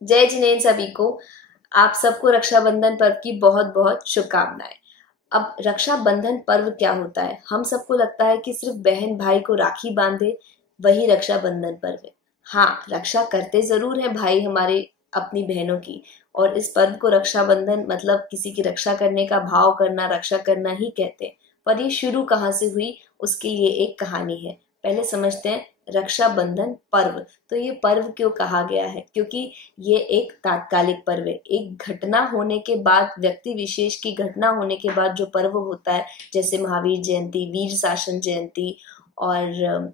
जय जिनेन्द्र सभी को। आप सबको रक्षाबंधन पर्व की बहुत बहुत शुभकामनाएं। अब रक्षाबंधन पर्व क्या होता है? हम सबको लगता है कि सिर्फ बहन भाई को राखी बांधे वही रक्षाबंधन पर्व है। हाँ, रक्षा करते जरूर है भाई हमारे अपनी बहनों की, और इस पर्व को रक्षाबंधन मतलब किसी की रक्षा करने का भाव करना, रक्षा करना ही कहते हैं। पर ये शुरू कहाँ से हुई, उसके लिए एक कहानी है। पहले समझते हैं रक्षाबंधन पर्व। तो ये पर्व क्यों कहा गया है? क्योंकि ये एक तात्कालिक पर्व है। एक घटना होने के बाद, व्यक्ति विशेष की घटना होने के बाद जो पर्व होता है, जैसे महावीर जयंती, वीर शासन जयंती और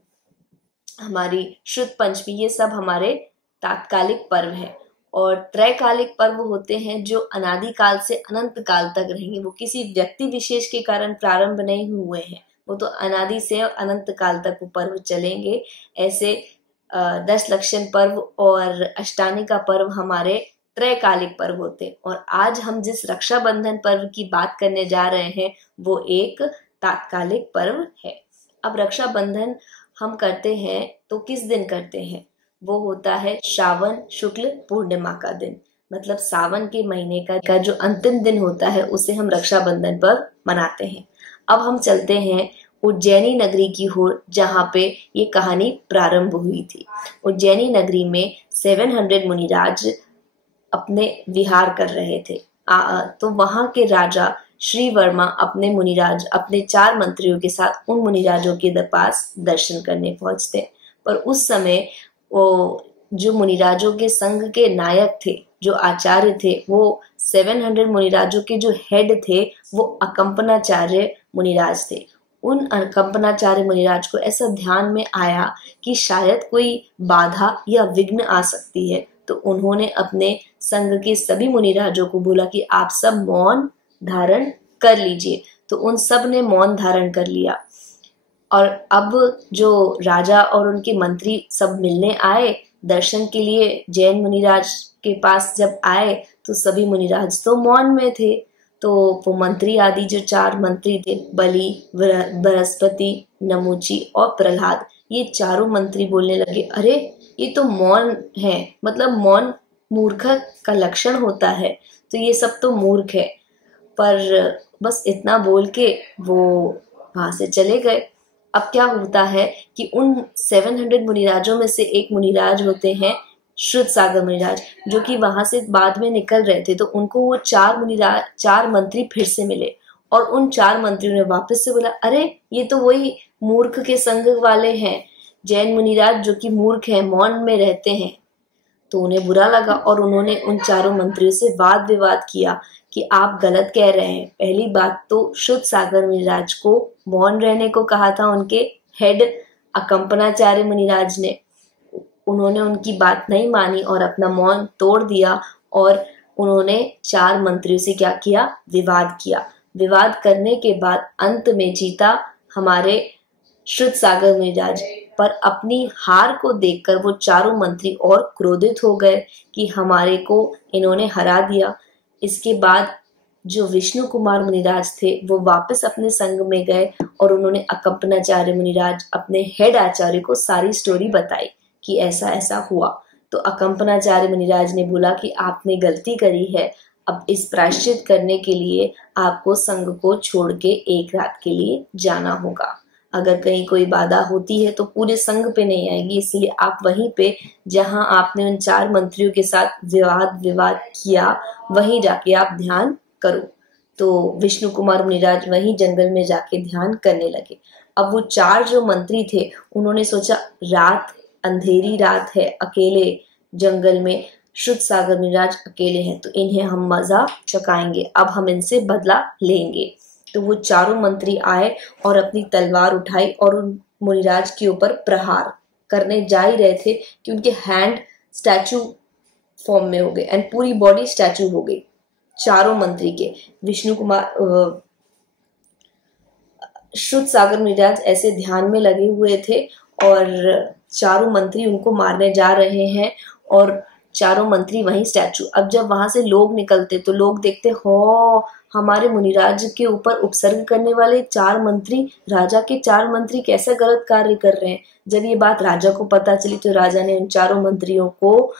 हमारी शुद्ध पंचमी, ये सब हमारे तात्कालिक पर्व हैं। और त्रैकालिक पर्व होते हैं जो अनादि काल से अनंत काल तक रहेंगे। वो किसी व्यक्ति विशेष के कारण प्रारंभ नहीं हुए हैं, वो तो अनादि से अनंत काल तक वो पर्व चलेंगे। ऐसे 10 लक्षण पर्व और अष्टानी का पर्व हमारे त्रैकालिक पर्व होते हैं। और आज हम जिस रक्षाबंधन पर्व की बात करने जा रहे हैं वो एक तात्कालिक पर्व है। अब रक्षाबंधन हम करते हैं तो किस दिन करते हैं? वो होता है श्रावण शुक्ल पूर्णिमा का दिन, मतलब सावन के महीने का जो अंतिम दिन होता है उसे हम रक्षाबंधन पर्व मनाते हैं। अब हम चलते हैं उज्जैनी नगरी की ओर, जहाँ पे ये कहानी प्रारंभ हुई थी। उज्जैनी नगरी में 700 मुनिराज अपने विहार कर रहे थे। तो वहां के राजा श्री वर्मा अपने मुनिराज, अपने 4 मंत्रियों के साथ उन मुनिराजों के पास दर्शन करने पहुंचते। पर उस समय वो जो मुनिराजों के संघ के नायक थे, जो आचार्य थे, वो 700 मुनिराजों के जो हेड थे वो अकंपनाचार्य मुनिराज थे। उन अकंपनाचार्य मुनिराज को ऐसा ध्यान में आया कि शायद कोई बाधा या विघ्न आ सकती है। तो उन्होंने अपने संघ के सभी मुनिराजों को बोला कि आप सब मौन धारण कर लीजिए। तो उन सब ने मौन धारण कर लिया। और अब जो राजा और उनके मंत्री सब मिलने आए दर्शन के लिए, जैन मुनिराज के पास जब आए तो सभी मुनिराज तो मौन में थे। तो वो मंत्री आदि जो 4 मंत्री थे, बलि, बृहस्पति, नमुची और प्रहलाद, ये चारों मंत्री बोलने लगे, अरे ये तो मौन है, मतलब मौन मूर्ख का लक्षण होता है, तो ये सब तो मूर्ख है। पर बस इतना बोल के वो वहां से चले गए। अब क्या होता है कि उन 700 मुनिराजों में से एक मुनिराज होते हैं श्रुत सागर मुनिराज, जो कि वहां से बाद में निकल रहे थे। तो उनको वो 4 मंत्री फिर से मिले, और उन 4 मंत्रियों ने वापस से बोला, अरे ये तो वही मूर्ख के संग वाले हैं, जैन मुनिराज जो कि मूर्ख हैं, मौन में रहते हैं। तो उन्हें बुरा लगा और उन्होंने उन चारों मंत्रियों से वाद विवाद किया कि आप गलत कह रहे हैं। पहली बात तो शुद्ध सागर मुनिराज को मौन रहने को कहा था उनके हेड अकंपनाचार्य मुनिराज ने। उन्होंने उनकी बात नहीं मानी और अपना मौन तोड़ दिया, और उन्होंने 4 मंत्रियों से क्या किया? विवाद किया। विवाद करने के बाद अंत में जीता हमारे श्रुत सागर मुनिराज। पर अपनी हार को देखकर वो चारों मंत्री और क्रोधित हो गए कि हमारे को इन्होंने हरा दिया। इसके बाद जो विष्णु कुमार मुनिराज थे वो वापस अपने संघ में गए और उन्होंने अकंपनाचार्य मुनिराज, अपने हेड आचार्य को सारी स्टोरी बताई कि ऐसा ऐसा हुआ। तो अकंपनाचार्य मुनिराज ने बोला कि आपने गलती करी है, अब इस प्रायश्चित करने के लिए आपको संघ को छोड़ के एक रात के लिए जाना होगा। अगर कहीं कोई बाधा होती है तो पूरे संघ पे नहीं आएगी, इसलिए आप वहीं पे जहां आपने उन 4 मंत्रियों के साथ विवाद किया वहीं जाके आप ध्यान करो। तो विष्णु कुमार मुनिराज वहीं जंगल में जाके ध्यान करने लगे। अब वो 4 जो मंत्री थे उन्होंने सोचा, रात, अंधेरी रात है, अकेले जंगल में शुद्ध सागर मुनिराज अकेले हैं, तो इन्हें हम मजा चकाएंगे, अब हम इनसे बदला लेंगे। तो वो चारों मंत्री आए और अपनी तलवार उठाई और उन मुनिराज के ऊपर प्रहार करने जा ही रहे थे कि उनके हैंड स्टैचू फॉर्म में हो गए एंड पूरी बॉडी स्टैचू हो गई चारों मंत्री के। विष्णु कुमार शुद्ध सागर मुनिराज ऐसे ध्यान में लगे हुए थे और चारों मंत्री उनको मारने जा रहे हैं और चारों मंत्री वहीं स्टैचू। अब जब वहां से लोग निकलते तो लोग देखते, हो हमारे मुनिराज के ऊपर उपसर्ग करने वाले 4 मंत्री, राजा के 4 मंत्री कैसा गलत कार्य कर रहे हैं। जब ये बात राजा को पता चली तो राजा ने उन चारों मंत्रियों को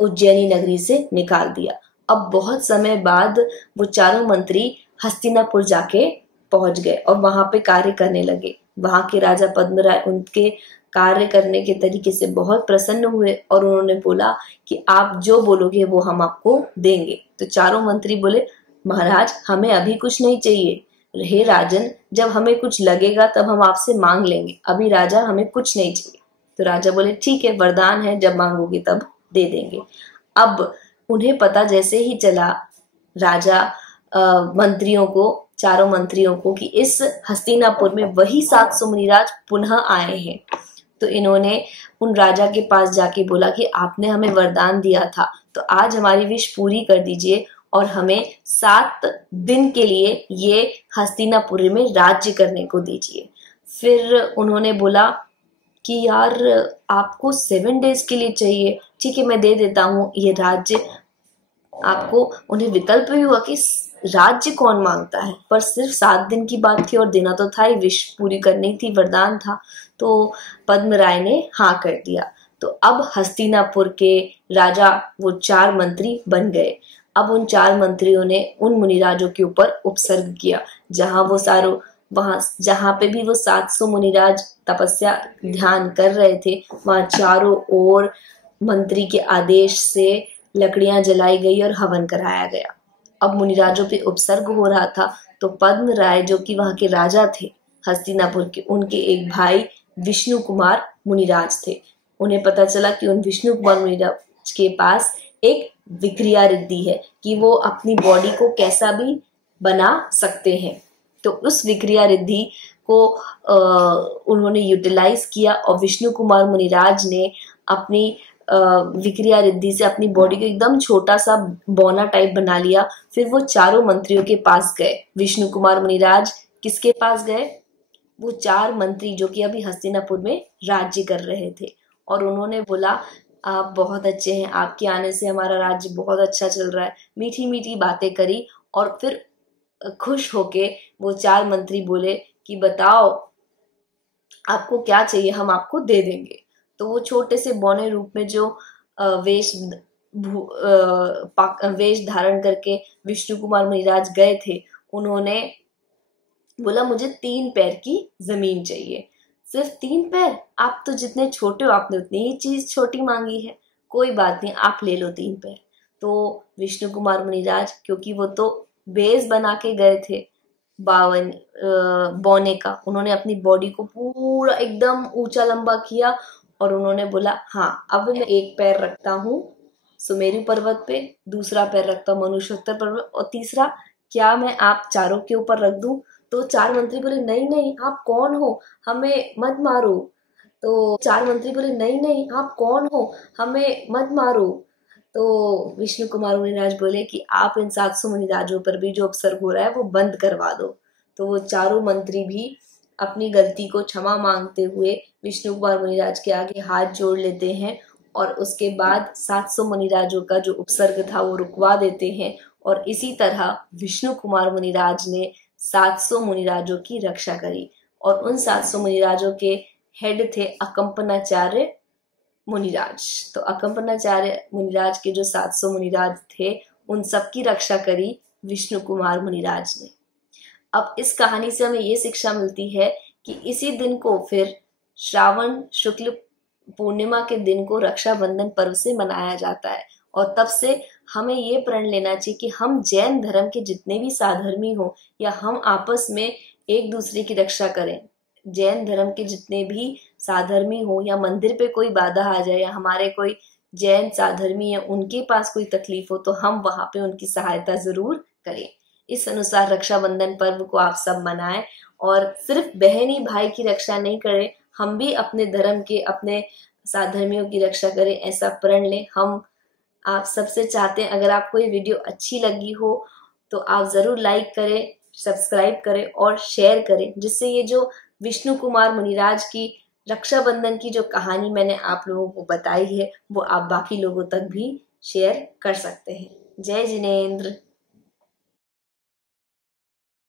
उज्जैनी नगरी से निकाल दिया। अब बहुत समय बाद वो चारों मंत्री हस्तिनापुर जाके पहुंच गए और वहां पे कार्य करने लगे। वहां के राजा पद्मराय उनके कार्य करने के तरीके से बहुत प्रसन्न हुए और उन्होंने बोला कि आप जो बोलोगे वो हम आपको देंगे। तो चारों मंत्री बोले, महाराज हमें अभी कुछ नहीं चाहिए, हे राजन जब हमें कुछ लगेगा तब हम आपसे मांग लेंगे, अभी राजा हमें कुछ नहीं चाहिए। तो राजा बोले, ठीक है, वरदान है, जब मांगोगे तब दे देंगे। अब उन्हें पता जैसे ही चला राजा मंत्रियों को, चारों मंत्रियों को, कि इस हस्तिनापुर में वही 700 मुनिराज पुनः आए हैं, तो इन्होंने उन राजा के पास जाके बोला कि आपने हमें वरदान दिया था तो आज हमारी विश पूरी कर दीजिए और हमें 7 दिन के लिए ये हस्तिनापुर में राज्य करने को दीजिए। फिर उन्होंने बोला कि यार आपको 7 डेज के लिए चाहिए, ठीक है मैं दे देता हूँ ये राज्य आपको। उन्हें विकल्प भी हुआ कि राज्य कौन मांगता है, पर सिर्फ 7 दिन की बात थी और देना तो था ही, विश पूरी करनी थी, वरदान था। तो पद्मराय ने हाँ कर दिया। तो अब हस्तिनापुर के राजा वो 4 मंत्री बन गए। अब उन 4 मंत्रियों ने उन मुनिराजों के ऊपर उपसर्ग किया, जहां पे भी वो 700 मुनिराज तपस्या ध्यान कर रहे थे, वहां चारों ओर मंत्री के आदेश से लकड़ियां जलाई गई और हवन कराया गया। अब मुनिराजों पे उपसर्ग हो रहा था, तो पद्मराय जो कि वहां के राजा थे हस्तिनापुर के, उनके एक भाई विष्णु कुमार मुनिराज थे। उन्हें पता चला कि उन विष्णु कुमार मुनिराज के पास एक विक्रिया रिद्धि है कि वो अपनी बॉडी को कैसा भी बना सकते हैं। तो उस विक्रिया रिद्धि को उन्होंने यूटिलाइज किया और विष्णु कुमार मुनिराज ने अपनी विक्रिया रिद्धि से अपनी बॉडी को एकदम छोटा सा बौना टाइप बना लिया। फिर वो चारों मंत्रियों के पास गए। विष्णु कुमार मुनिराज किसके पास गए? वो 4 मंत्री जो कि अभी हस्तिनापुर में राज्य कर रहे थे, और उन्होंने बोला आप बहुत अच्छे हैं, आपके आने से हमारा राज्य बहुत अच्छा चल रहा है। मीठी मीठी बातें करी और फिर खुश होके वो 4 मंत्री बोले कि बताओ आपको क्या चाहिए, हम आपको दे देंगे। तो वो छोटे से बौने रूप में जो वेश धारण करके विष्णु कुमार मुनिराज गए थे, उन्होंने बोला मुझे 3 पैर की जमीन चाहिए। सिर्फ 3 पैर? आप तो जितने छोटे हो आपने उतनी ही चीज छोटी मांगी है, कोई बात नहीं आप ले लो 3 पैर। तो विष्णु कुमार मुनिराज, क्योंकि वो तो बेस बना के गए थे बौने का, उन्होंने अपनी बॉडी को पूरा एकदम ऊंचा लंबा किया और उन्होंने बोला हाँ अब मैं 1 पैर रखता हूँ सुमेरु पर्वत पे, दूसरा पैर रखता हूँ मनुष्योत्तर पर्वत, और तीसरा क्या मैं आप चारों के ऊपर रख दूं? तो 4 मंत्री बोले नहीं नहीं आप कौन हो, हमें मत मारो। तो 4 मंत्री बोले नहीं नहीं आप कौन हो, हमें मत मारो। तो विष्णु कुमार मुनिराज बोले कि आप इन 700 मुनिराजों पर भी जो उपसर्ग हो रहा है वो बंद करवा दो। तो वो चारों मंत्री भी अपनी गलती को क्षमा मांगते हुए विष्णु कुमार मुनिराज के आगे हाथ जोड़ लेते हैं और उसके बाद 700 मुनिराजों का जो उपसर्ग था वो रुकवा देते हैं। और इसी तरह विष्णु कुमार मुनिराज ने 700 मुनिराजों की रक्षा करी। और उन 700 मुनिराजों के हेड थे अकंपनाचार्य मुनिराज। तो अकंपनाचार्य मुनिराज के जो 700 मुनिराज थे उन सबकी रक्षा करी विष्णु कुमार मुनिराज ने। अब इस कहानी से हमें ये शिक्षा मिलती है कि इसी दिन को फिर श्रावण शुक्ल पूर्णिमा के दिन को रक्षाबंधन पर्व से मनाया जाता है। और तब से हमें ये प्रण लेना चाहिए कि हम जैन धर्म के जितने भी साधर्मी हो या हम आपस में एक दूसरे की रक्षा करें। जैन धर्म के जितने भी साधर्मी हो या मंदिर पे कोई बाधा आ जाए या हमारे कोई जैन साधर्मी है उनके पास कोई तकलीफ हो तो हम वहां पे उनकी सहायता जरूर करें। इस अनुसार रक्षाबंधन पर्व को आप सब मनाएं और सिर्फ बहन ही भाई की रक्षा नहीं करें, हम भी अपने धर्म के अपने साधर्मियों की रक्षा करें, ऐसा प्रण लें। हम आप सबसे चाहते हैं अगर आपको ये वीडियो अच्छी लगी हो तो आप जरूर लाइक करें, सब्सक्राइब करें और शेयर करें, जिससे ये जो विष्णु कुमार मुनिराज की रक्षाबंधन की जो कहानी मैंने आप लोगों को बताई है वो आप बाकी लोगों तक भी शेयर कर सकते हैं। जय जिनेंद्र।